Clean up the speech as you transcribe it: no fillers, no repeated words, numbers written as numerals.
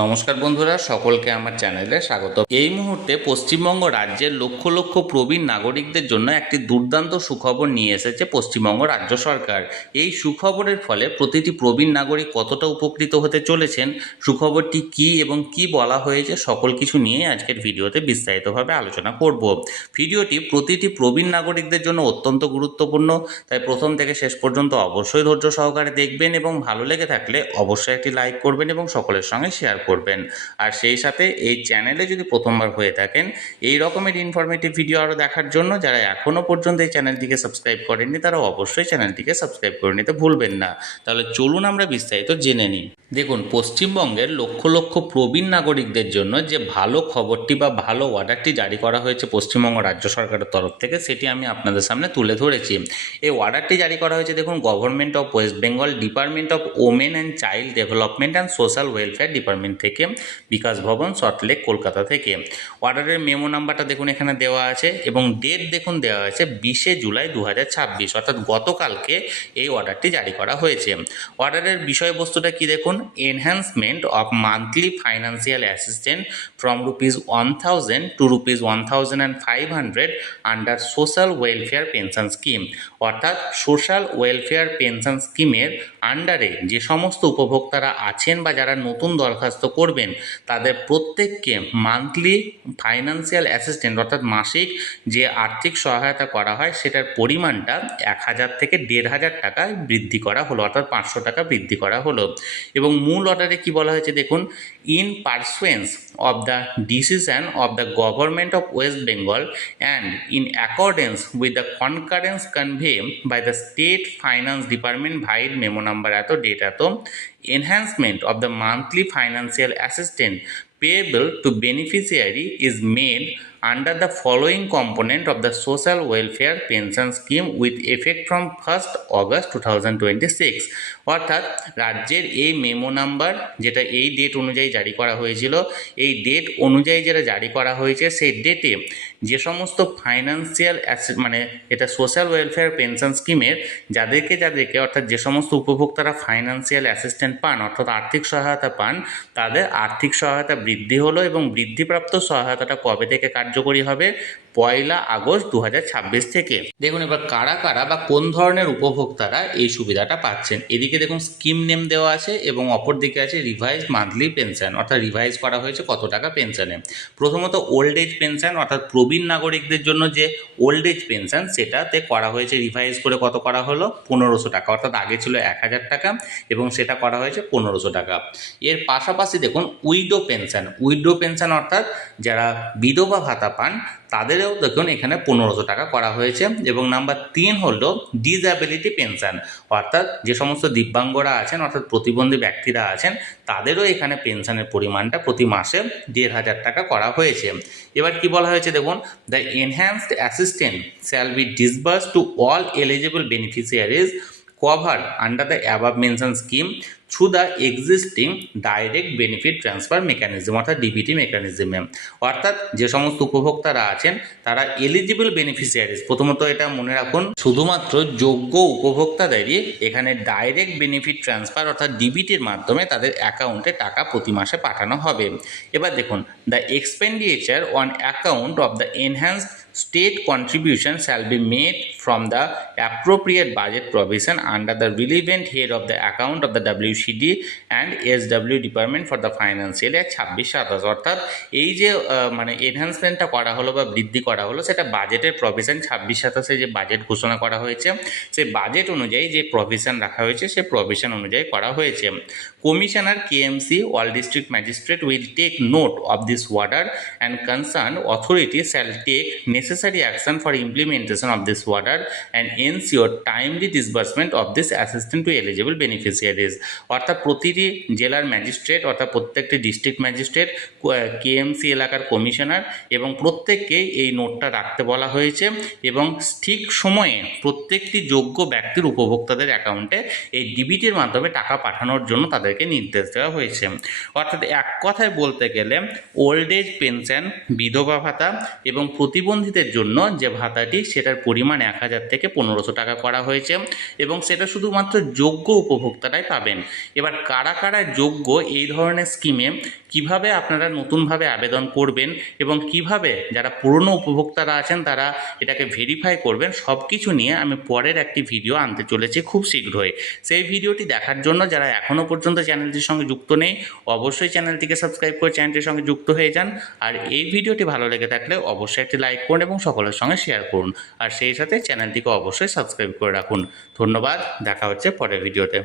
নমস্কার বন্ধুরা, সকলকে আমার চ্যানেলে স্বাগত। এই মুহূর্তে পশ্চিমবঙ্গ রাজ্যের লক্ষ লক্ষ প্রবীণ নাগরিকদের জন্য একটি দুর্দান্ত সুখবর নিয়ে এসেছে পশ্চিমবঙ্গ রাজ্য সরকার। এই সুখবরের ফলে প্রতিটি প্রবীণ নাগরিক কতটা উপকৃত হতে চলেছেন, সুখবরটি কী এবং কি বলা হয়েছে, সকল কিছু নিয়ে আজকের ভিডিওতে বিস্তারিতভাবে আলোচনা করব। ভিডিওটি প্রতিটি প্রবীণ নাগরিকদের জন্য অত্যন্ত গুরুত্বপূর্ণ, তাই প্রথম থেকে শেষ পর্যন্ত অবশ্যই ধৈর্য সহকারে দেখবেন এবং ভালো লেগে থাকলে অবশ্যই একটি লাইক করবেন এবং সকলের সঙ্গে শেয়ার করবেন। আর সেই সাথে এই চ্যানেলে যদি প্রথমবার হয়ে থাকেন, এই রকমের ইনফরমেটিভ ভিডিও আরও দেখার জন্য যারা এখনও পর্যন্ত এই চ্যানেলটিকে সাবস্ক্রাইব করেননি তারা অবশ্যই চ্যানেলটিকে সাবস্ক্রাইব করে নিতে ভুলবেন না। তাহলে চলুন আমরা বিস্তারিত জেনে নিই। দেখুন, পশ্চিমবঙ্গের লক্ষ লক্ষ প্রবীণ নাগরিকদের জন্য যে ভালো খবরটি বা ভালো অর্ডারটি জারি করা হয়েছে পশ্চিমবঙ্গ রাজ্য সরকারের তরফ থেকে, সেটি আমি আপনাদের সামনে তুলে ধরেছি। এই অর্ডারটি জারি করা হয়েছে, দেখুন, government of West Bengal, department of women and child development and social welfare department থেকে, বিকাশ ভবন, সল্টলেক, কলকাতা থেকে। অর্ডারের মেমো নাম্বারটা দেখুন এখানে দেওয়া আছে এবং ডেট দেখুন দেওয়া আছে 20 জুলাই 2026, অর্থাৎ গতকালকে এই অর্ডারটি জারি করা হয়েছে। অর্ডারের বিষয়বস্তুটা কি দেখুন, enhancement of monthly financial assistant from ₹1000 to ₹1500 under social welfare pension scheme, অর্থাৎ সোশ্যাল ওয়েলফেয়ার পেনশন স্কিমের আন্ডারে যে সমস্ত উপভোক্তারা আছেন বা যারা নতুন দরখাস্ত করবেন তাদের প্রত্যেককে মান্থলি ফাইন্যান্সিয়াল অ্যাসিস্ট্যান্ট অর্থাৎ মাসিক যে আর্থিক সহায়তা করা হয় সেটার পরিমাণটা 1000 থেকে 1500 টাকায় বৃদ্ধি করা হলো, অর্থাৎ 500 টাকা বৃদ্ধি করা হলো। এবং মূল অর্ডারে কি বলা হয়েছে দেখুন, in pursuance of the decision of the government of West Bengal and in accordance with the concurrence convey by the state finance department vide memo number এত ডেট এত, enhancement of the monthly financial assistance payable to beneficiary is made under the following component of the social welfare pension scheme with effect from 1st August 2026, অর্থাৎ রাজ্যের এই memo number যেটা এই date অনুযায়ী জারি করা হয়েছিল, এই ডেট অনুযায়ী যেটা জারি করা হয়েছে সেই ডেটে যে সমস্ত ফাইন্যান্সিয়াল মানে এটা সোশ্যাল ওয়েলফেয়ার পেনশন স্কিমের যাদেরকে অর্থাৎ যে সমস্ত উপভোক্তারা ফাইন্যান্সিয়াল অ্যাসিস্ট্যান্ট পান অর্থাৎ আর্থিক সহায়তা পান, তাদের আর্থিক সহায়তা বৃদ্ধি হলো এবং বৃদ্ধিপ্রাপ্ত সহায়তাটা কবে থেকে কার্যকরী হবে, 1 আগস্ট 2026 থেকে। দেখুন এবার কারা কারা বা কোন ধরনের উপভোক্তারা এই সুবিধাটা পাচ্ছেন। এদিকে দেখুন স্কিম নেম দেওয়া আছে এবং অপর দিকে আছে রিভাইজ মান্থলি পেনশন, অর্থাৎ রিভাইজ করা হয়েছে কত টাকা পেনশনে। প্রথমত ওল্ড এজ পেনশন অর্থাৎ প্রবীণ নাগরিকদের জন্য যে ওল্ড এজ পেনশন সেটাতে করা হয়েছে রিভাইজ করে কত করা হলো, 1500 টাকা, অর্থাৎ আগে ছিল 1000 টাকা এবং সেটা করা হয়েছে 1500 টাকা। এর পাশাপাশি দেখুন উইডো পেনশন অর্থাৎ যারা বিধবা ভাতা পান তাদেরও দেখুন এখানে 1500 টাকা করা হয়েছে। এবং নাম্বার 3 হলো ডিসএবিলিটি পেনশন, অর্থাৎ যে সমস্ত দিব্যাঙ্গরা আছেন অর্থাৎ প্রতিবন্ধী ব্যক্তিরা আছেন তাদেরও এখানে পেনশনের পরিমাণটা প্রতি মাসে 1500 টাকা করা হয়েছে। এবার কি বলা হয়েছে দেখুন, the enhanced assistant shall be disburse to all eligible beneficiaries covered under the above mentioned scheme through the existing direct benefit transfer mechanism অর্থাৎ ডিবিটি মেকানিজমে, অর্থাৎ যে সমস্ত উপভোক্তারা আছেন তারা এলিজিবল বেনিফিশিয়ারিজ, প্রথমত এটা মনে রাখুন শুধুমাত্র যোগ্য উপভোক্তাদেরই এখানে ডাইরেক্ট বেনিফিট ট্রান্সফার অর্থাৎ ডিবিটির মাধ্যমে তাদের অ্যাকাউন্টে টাকা প্রতি মাসে পাঠানো হবে। এবার দেখুন, the expenditure on account of the enhanced state contribution shall be made from the appropriate budget provision under the relevant head of the account of the WCD and SW Department for the financial year 26-27, অর্থাৎ এই যে মানে এনহ্যান্সমেন্টটা করা হলো বা বৃদ্ধি করা হলো সেটা বাজেটের প্রভিশন 26-27 যে বাজেট ঘোষণা করা হয়েছে সেই বাজেট অনুযায়ী যে প্রভিশন রাখা হয়েছে সেই প্রভিশন অনুযায়ী করা হয়েছে। Commissioner KMC all district magistrate will take note of this order and concerned authority shall take necessary action for implementation of this order and ensure timely disbursement of this assistance to eligible beneficiaries, অর্থাৎ প্রতিটি জেলার magistrate অর্থাৎ প্রত্যেকটি district magistrate, KMC এলাকার commissioner এবং প্রত্যেককেই এই নোটটা রাখতে বলা হয়েছে এবং ঠিক সময়ে প্রত্যেকটি যোগ্য ব্যক্তির উপভোক্তাদের অ্যাকাউন্টে এই ডিবিটির মাধ্যমে টাকা পাঠানোর জন্য তাদেরকে নির্দেশ দেওয়া হয়েছে। অর্থাৎ এক কথায় বলতে গেলে ওল্ড এজ পেনশন, বিধবা ভাতা এবং প্রতিবন্ধী নাগরিকদের জন্য যে ভাতাটি সেটার পরিমাণ 1,000 থেকে 1,500 টাকা করা হয়েছে এবং সেটা শুধুমাত্র যোগ্য উপভোক্তারাই পাবেন। এবার কারা কারা যোগ্য এই ধরনের স্কিমে, কিভাবে আপনারা নতুনভাবে আবেদন করবেন এবং কিভাবে যারা পুরনো উপভোক্তারা আছেন তারা এটাকে ভেরিফাই করবেন, সব কিছু নিয়ে আমি পরের একটি ভিডিও আনতে চলেছি খুব শীঘ্রই। সেই ভিডিওটি দেখার জন্য যারা এখনও পর্যন্ত চ্যানেলটির সঙ্গে যুক্ত নেই, অবশ্যই চ্যানেলটিকে সাবস্ক্রাইব করে চ্যানেলটির সঙ্গে যুক্ত হয়ে যান। আর এই ভিডিওটি ভালো লেগে থাকলে অবশ্যই একটি লাইক করুন এবং সকলের সঙ্গে শেয়ার করুন। আর সেই সাথে চ্যানেলটিকে অবশ্যই সাবস্ক্রাইব করে রাখুন। ধন্যবাদ, দেখা হচ্ছে পরের ভিডিওতে।